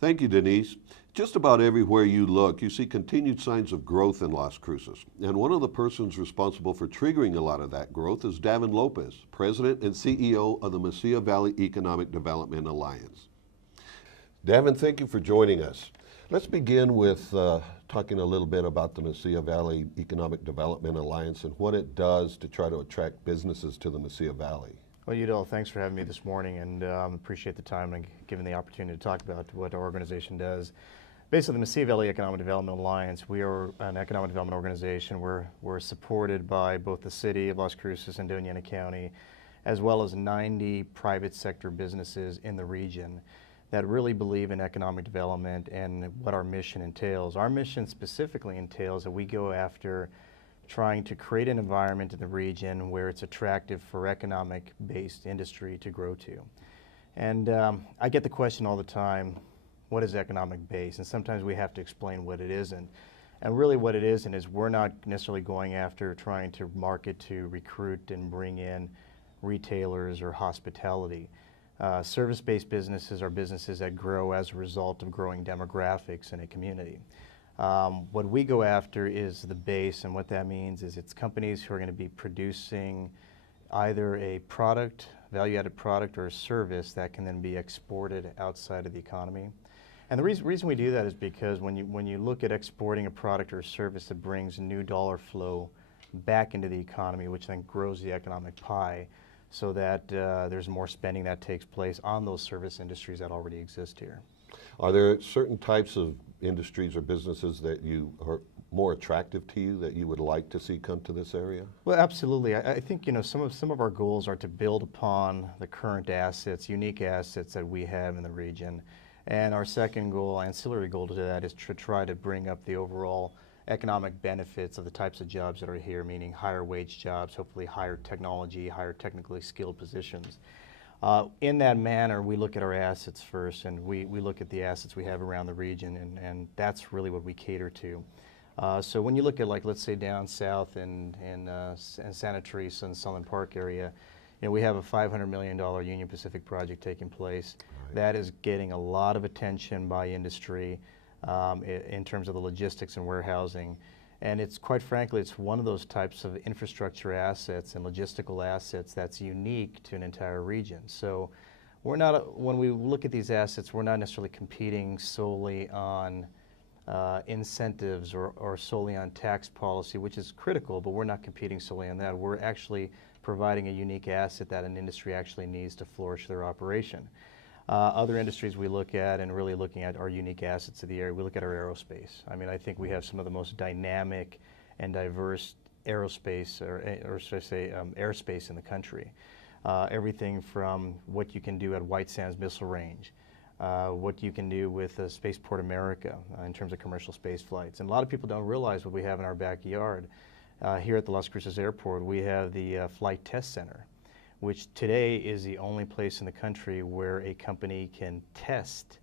Thank you, Denise. Just about everywhere you look, you see continued signs of growth in Las Cruces. And one of the persons responsible for triggering a lot of that growth is Davin Lopez, President and CEO of the Mesilla Valley Economic Development Alliance. Davin, thank you for joining us. Let's begin with talking a little bit about the Mesilla Valley Economic Development Alliance and what it does to try to attract businesses to the Mesilla Valley. Well, Udall, thanks for having me this morning, and appreciate the time and giving the opportunity to talk about what our organization does. Basically, the Mesilla Valley Economic Development Alliance, we are an economic development organization. We're supported by both the city of Las Cruces and Doña Ana County, as well as 90 private sector businesses in the region that really believe in economic development and what our mission entails. Our mission specifically entails that we go after trying to create an environment in the region where it's attractive for economic-based industry to grow to. And I get the question all the time, what is economic base? And sometimes we have to explain what it isn't. And really what it isn't is we're not necessarily going after trying to market to recruit and bring in retailers or hospitality. Service-based businesses are businesses that grow as a result of growing demographics in a community. What we go after is the base, and what that means is it's companies who are going to be producing either a product, value-added product, or a service that can then be exported outside of the economy. And the reason we do that is because when you look at exporting a product or a service that brings new dollar flow back into the economy, which then grows the economic pie, so that there's more spending that takes place on those service industries that already exist here. Are there certain types of industries or businesses that you are more attractive to you that you would like to see come to this area? Well, absolutely. I think some of our goals are to build upon the current assets, unique assets that we have in the region. And our second goal, ancillary goal to that, is to try to bring up the overall economic benefits of the types of jobs that are here, meaning higher wage jobs, hopefully higher technology, higher technically skilled positions. In that manner, we look at our assets first, and we look at the assets we have around the region, and that's really what we cater to. So when you look at, like, let's say down south in Santa Teresa and Sunland Park area, we have a $500 million Union Pacific project taking place. Right. That is getting a lot of attention by industry in terms of the logistics and warehousing. And it's, quite frankly, it's one of those types of infrastructure assets and logistical assets that's unique to an entire region. So we're not, when we look at these assets, we're not necessarily competing solely on incentives or solely on tax policy, which is critical, but we're not competing solely on that. We're actually providing a unique asset that an industry actually needs to flourish their operation. Other industries we look at, and really looking at our unique assets of the area, we look at our aerospace. I mean, I think we have some of the most dynamic and diverse aerospace, or should I say airspace in the country. Everything from what you can do at White Sands Missile Range, what you can do with Spaceport America in terms of commercial space flights. And a lot of people don't realize what we have in our backyard. Here at the Las Cruces Airport, we have the Flight Test Center, which today is the only place in the country where a company can test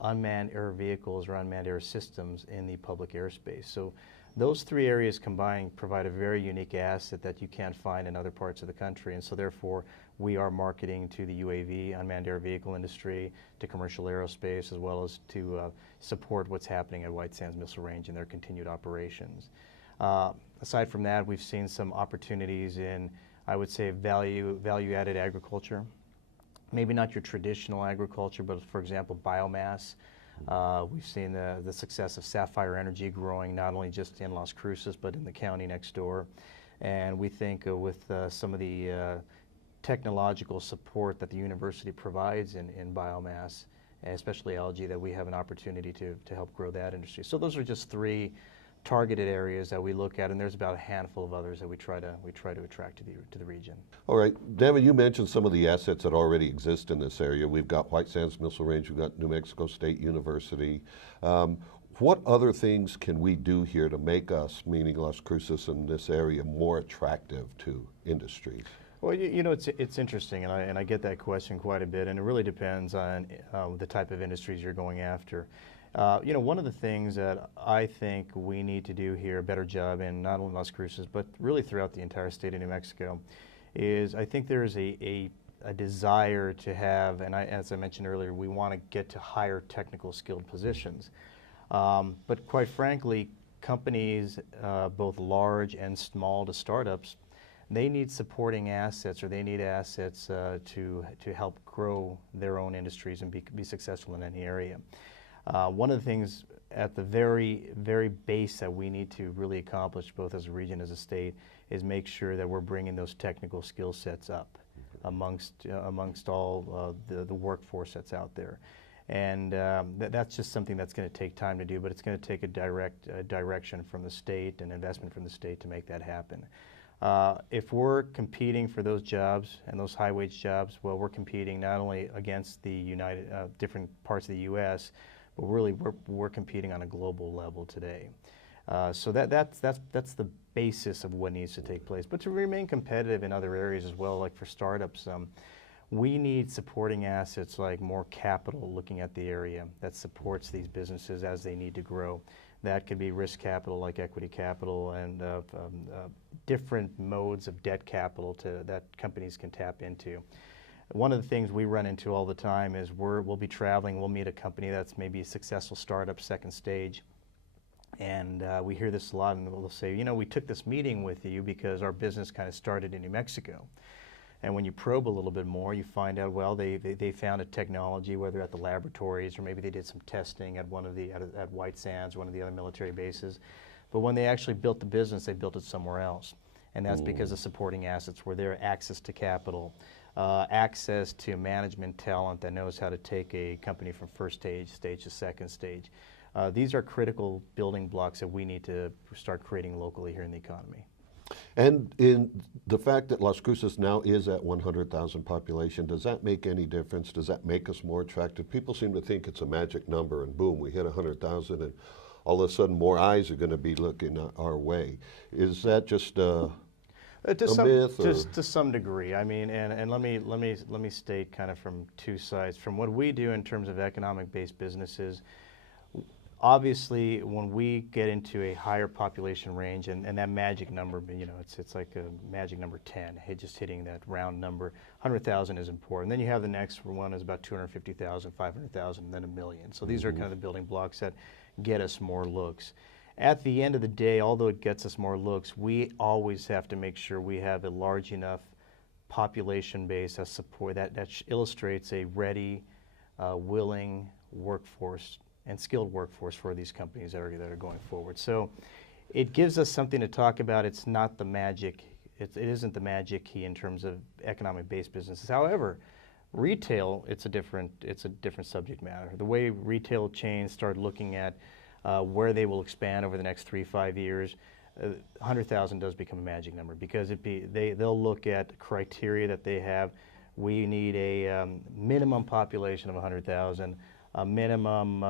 unmanned air vehicles or unmanned air systems in the public airspace. So those three areas combined provide a very unique asset that you can't find in other parts of the country. And so therefore, we are marketing to the UAV, unmanned air vehicle industry, to commercial aerospace, as well as to support what's happening at White Sands Missile Range and their continued operations. Aside from that, we've seen some opportunities in, I would say, value-added agriculture. Maybe not your traditional agriculture, but for example, biomass. We've seen the success of Sapphire Energy growing not only just in Las Cruces, but in the county next door. And we think with some of the technological support that the university provides in biomass, especially algae, that we have an opportunity to help grow that industry. So those are just three targeted areas that we look at, and there's about a handful of others that we try to attract to the region. All right, David, you mentioned some of the assets that already exist in this area. We've got White Sands Missile Range, we've got New Mexico State University. What other things can we do here to make us, meaning Las Cruces and this area, more attractive to industries? Well, it's interesting, and I get that question quite a bit, and it really depends on the type of industries you're going after. One of the things that I think we need to do here a better job in, not only Las Cruces, but really throughout the entire state of New Mexico, is I think there's a a desire to have, and as I mentioned earlier, we want to get to higher technical skilled positions. But quite frankly, companies, both large and small to startups, they need supporting assets, or they need assets to help grow their own industries and be successful in any area. One of the things at the very, very base that we need to really accomplish, both as a region as a state, is make sure that we're bringing those technical skill sets up amongst all the workforce that's out there. And that's just something that's going to take time to do, but it's going to take a direct direction from the state and investment from the state to make that happen. If we're competing for those jobs and those high-wage jobs, well, we're competing not only against the different parts of the U.S., but really we're competing on a global level today. So that's the basis of what needs to take place. But to remain competitive in other areas as well, like for startups, we need supporting assets like more capital looking at the area that supports these businesses as they need to grow. That could be risk capital like equity capital, and different modes of debt capital that companies can tap into. One of the things we run into all the time is we'll be traveling, we'll meet a company that's maybe a successful startup, second stage, and we hear this a lot, and they'll say, you know, we took this meeting with you because our business kind of started in New Mexico. And when you probe a little bit more, you find out, well, they found a technology, whether at the laboratories or maybe they did some testing at at White Sands, one of the other military bases. But when they actually built the business, they built it somewhere else. And that's because the supporting assets were there: access to capital, access to management talent that knows how to take a company from first stage to second stage. These are critical building blocks that we need to start creating locally here in the economy. And in the fact that Las Cruces now is at 100,000 population, does that make any difference? Does that make us more attractive? People seem to think it's a magic number, and boom, we hit 100,000, and all of a sudden more eyes are going to be looking our way. Is that just a myth? To some degree. I mean, and let me state kind of from two sides. From what we do in terms of economic-based businesses, obviously, when we get into a higher population range, and that magic number, you know, it's like a magic number 10, just hitting that round number, 100,000 is important. Then you have the next one is about 250,000, 500,000, and then 1 million. So these are kind of the building blocks that get us more looks. At the end of the day, although it gets us more looks, we always have to make sure we have a large enough population base that support that illustrates a ready, willing workforce and skilled workforce for these companies that are going forward. So it gives us something to talk about. It's not the magic. It isn't the magic key in terms of economic-based businesses. However, retail, it's a different subject matter. The way retail chains start looking at where they will expand over the next 3-5 years, 100,000 does become a magic number, because they'll look at criteria that they have. We need a minimum population of 100,000. A minimum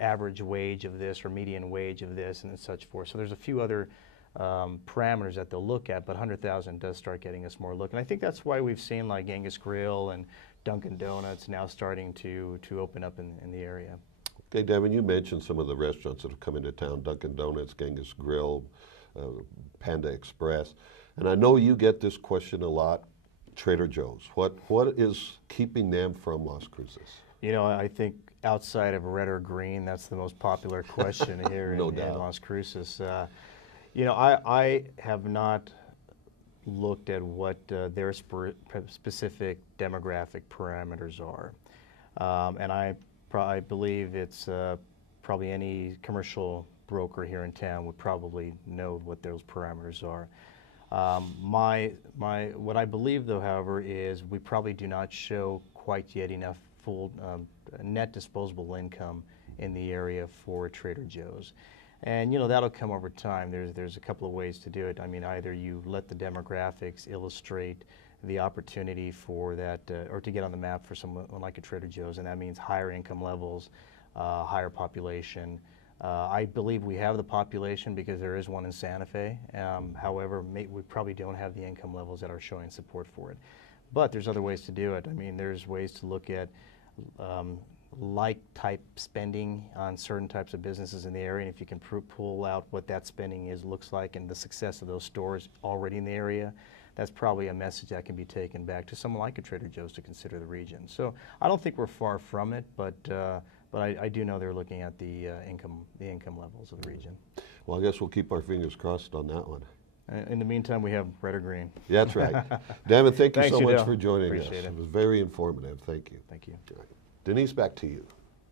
average wage of this or median wage of this, and such forth. So there's a few other parameters that they'll look at, but 100,000 does start getting us more look. And I think that's why we've seen like Genghis Grill and Dunkin' Donuts now starting to open up in the area. Okay, Devin, you mentioned some of the restaurants that have come into town: Dunkin' Donuts, Genghis Grill, Panda Express. And I know you get this question a lot. Trader Joe's. What is keeping them from Las Cruces? You know, I think outside of red or green, that's the most popular question here No in doubt. Las Cruces. You know, I have not looked at what their specific demographic parameters are, and I believe it's probably any commercial broker here in town would probably know what those parameters are. What I believe, though, however, is we probably do not show quite yet enough full net disposable income in the area for Trader Joe's. And, you know, that'll come over time. There's a couple of ways to do it. I mean, either you let the demographics illustrate the opportunity for that, or to get on the map for someone like a Trader Joe's, and that means higher income levels, higher population. I believe we have the population because there is one in Santa Fe. However, we probably don't have the income levels that are showing support for it. But there's other ways to do it. I mean, there's ways to look at like-type spending on certain types of businesses in the area, and if you can pull out what that spending looks like, and the success of those stores already in the area, that's probably a message that can be taken back to someone like a Trader Joe's to consider the region. So I don't think we're far from it, but I do know they're looking at the income levels of the region. Well, I guess we'll keep our fingers crossed on that one. In the meantime, we have red or green. Yeah, that's right. Damon, thank you Thanks, so much Dale. for joining us. Appreciate it. It was very informative. Thank you. Thank you. Denise, back to you.